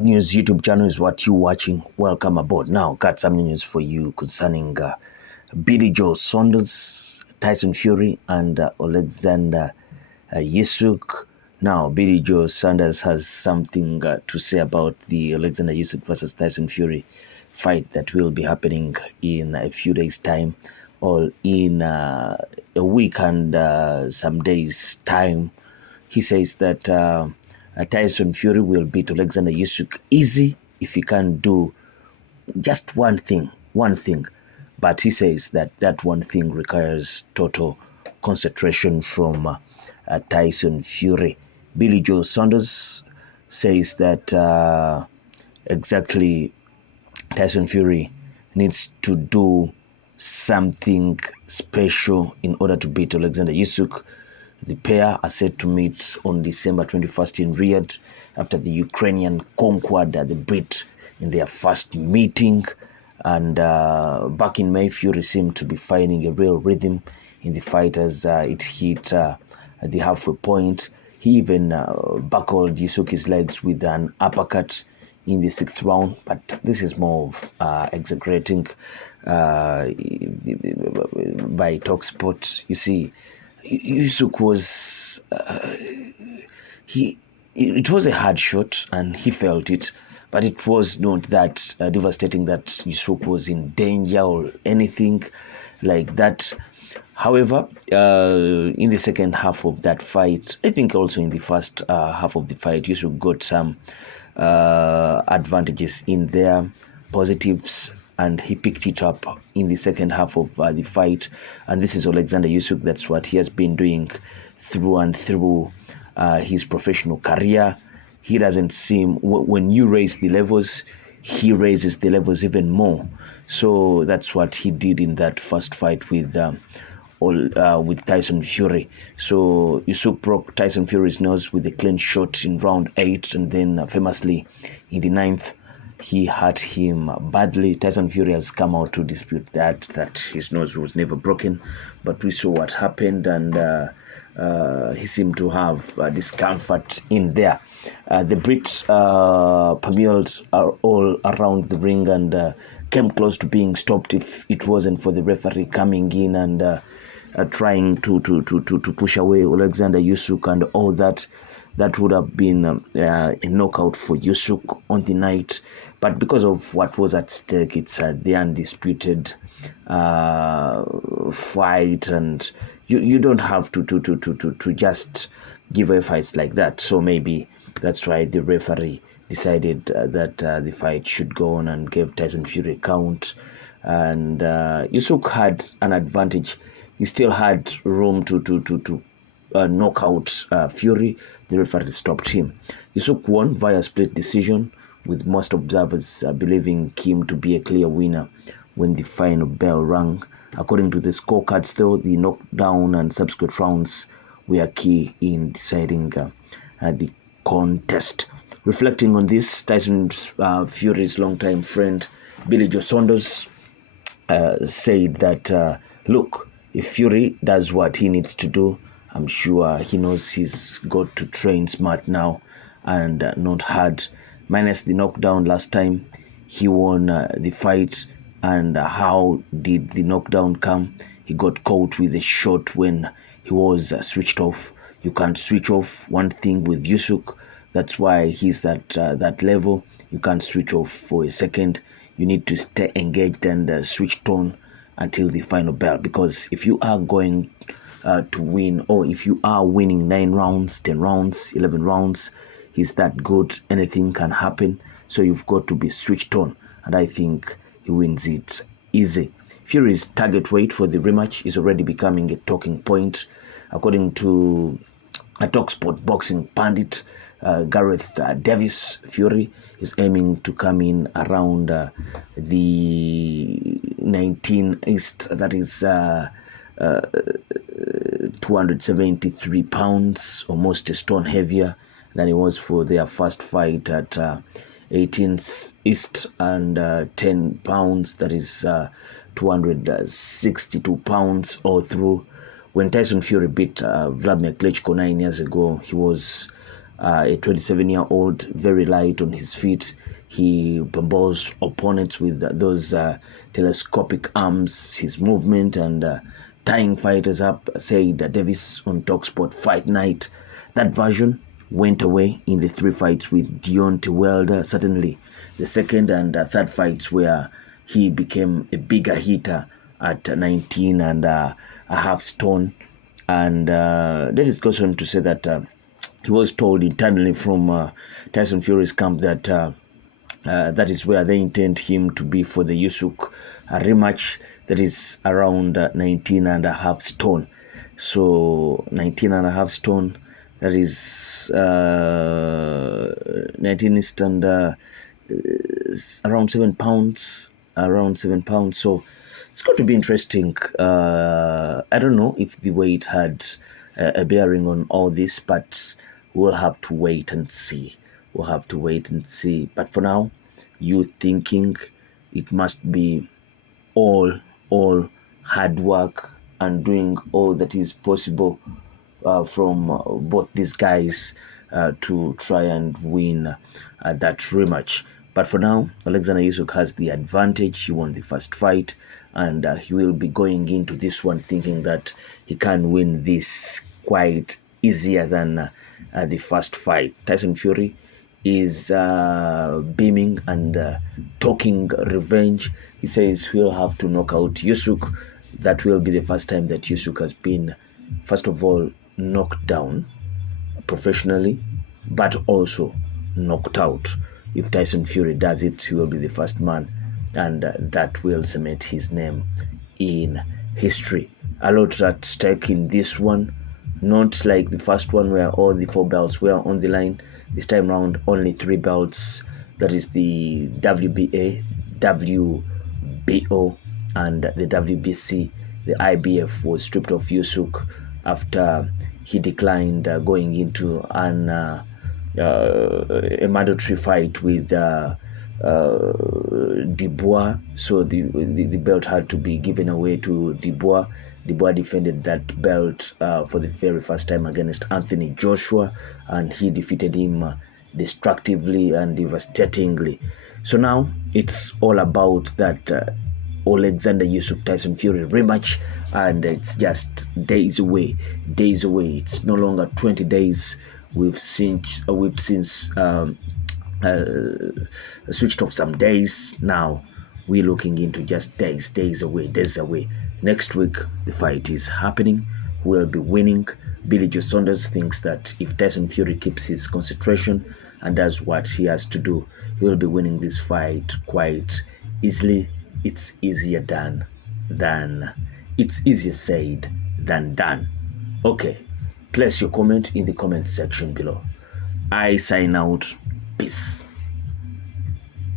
News YouTube channel is what you're watching. Welcome aboard. Now, got some news for you concerning Joe Saunders, Tyson Fury, and Oleksandr Usyk. Now, Joe Saunders has something to say about the Oleksandr Usyk versus Tyson Fury fight that will be happening in a few days' time, or in a week and some days' time. He says that Tyson Fury will beat Oleksandr Usyk easy if he can do just one thing. But he says that that one thing requires total concentration from Tyson Fury. Joe Saunders says that exactly Tyson Fury needs to do something special in order to beat Oleksandr Usyk. The pair are set to meet on December 21st in Riyadh after the Ukrainian conquered the Brit in their first meeting. And back in May, Fury seemed to be finding a real rhythm in the fight as it hit the halfway point. He even buckled Usyk's legs with an uppercut in the 6th round, but this is more of exaggerating by TalkSport. You see, Usyk was it was a hard shot and he felt it, but it was not that devastating that Usyk was in danger or anything like that. However, in the second half of that fight, I think also in the first half of the fight, Usyk got some advantages in there, positives, and he picked it up in the second half of the fight. And this is Oleksandr Usyk. That's what he has been doing through and through his professional career. He doesn't seem, when you raise the levels, he raises the levels even more. So that's what he did in that first fight with Tyson Fury. So Usyk broke Tyson Fury's nose with a clean shot in round 8, and then famously in the 9th, he hurt him badly. Tyson Fury has come out to dispute that his nose was never broken, but we saw what happened, and he seemed to have discomfort in there. The Brit pummeled all around the ring and came close to being stopped if it wasn't for the referee coming in and trying to push away Oleksandr Usyk and all that. That would have been a knockout for Usyk on the night. But because of what was at stake, it's the undisputed fight, and you don't have to just give away fights like that. So maybe that's why the referee decided that the fight should go on and gave Tyson Fury a count. And Usyk had an advantage. He still had room to knock out Fury. The referee stopped him. Usyk won via split decision, with most observers believing him to be a clear winner when the final bell rang. According to the scorecards, though, the knockdown and subsequent rounds were key in deciding the contest. Reflecting on this, Tyson Fury's longtime friend Joe Saunders said that, look, if Fury does what he needs to do, I'm sure he knows he's got to train smart now and not hard. Minus the knockdown last time, he won the fight. And how did the knockdown come? He got caught with a shot when he was switched off. You can't switch off one thing with Usyk. That's why he's that level. You can't switch off for a second. You need to stay engaged and switched on until the final bell. Because if you are going to win, or if you are winning 9 rounds, 10 rounds, 11 rounds, he's that good. Anything can happen. So you've got to be switched on. And I think he wins it easy. Fury's target weight for the rematch is already becoming a talking point. According to a TalkSport boxing pundit, Gareth Davis, Fury is aiming to come in around the 19 East, that is 273 pounds, almost a stone heavier than he was for their first fight at 18 East, and 10 pounds, that is 262 pounds all through. When Tyson Fury beat Vladimir Klitschko 9 years ago, he was a 27-year-old, very light on his feet. He bombos opponents with those telescopic arms, his movement, and tying fighters up, said Davis on TalkSport Fight Night. That version went away in the 3 fights with Deontay Wilder. Certainly the second and third fights where he became a bigger hitter at 19 and a half stone. And Davis goes on to say that he was told internally from Tyson Fury's camp that that is where they intend him to be for the Usyk rematch, that is around 19 and a half stone. So 19 and a half stone, that is 19 is and around 7 pounds, so it's going to be interesting. I don't know if the weight had a bearing on all this, but we'll have to wait and see. But for now, you thinking it must be all hard work and doing all that is possible from both these guys to try and win that rematch. But for now, Oleksandr Usyk has the advantage. He won the first fight, and he will be going into this one thinking that he can win this quite easier than the first fight. Tyson Fury is beaming and talking revenge. He says he'll have to knock out Usyk. That will be the first time that Usyk has been, first of all, knocked down professionally, but also knocked out. If Tyson Fury does it, he will be the first man, and that will cement his name in history. A lot at stake in this one, not like the first one where all the 4 belts were on the line. This time round, only 3 belts, that is the WBA, WBO, and the WBC. The IBF was stripped of Usyk after he declined going into a mandatory fight with Dubois, so the belt had to be given away to Dubois. Dubois defended that belt for the very first time against Anthony Joshua, and he defeated him destructively and devastatingly. So now it's all about that Oleksandr Usyk Tyson Fury rematch, and it's just days away. It's no longer 20 days. We've since switched off some days. Now we're looking into just days away. Next week the fight is happening. We'll be winning. Joe Saunders thinks that if Tyson Fury keeps his concentration and does what he has to do, he will be winning this fight quite easily. It's easier said than done. Okay, place your comment in the comment section below. I sign out. Peace.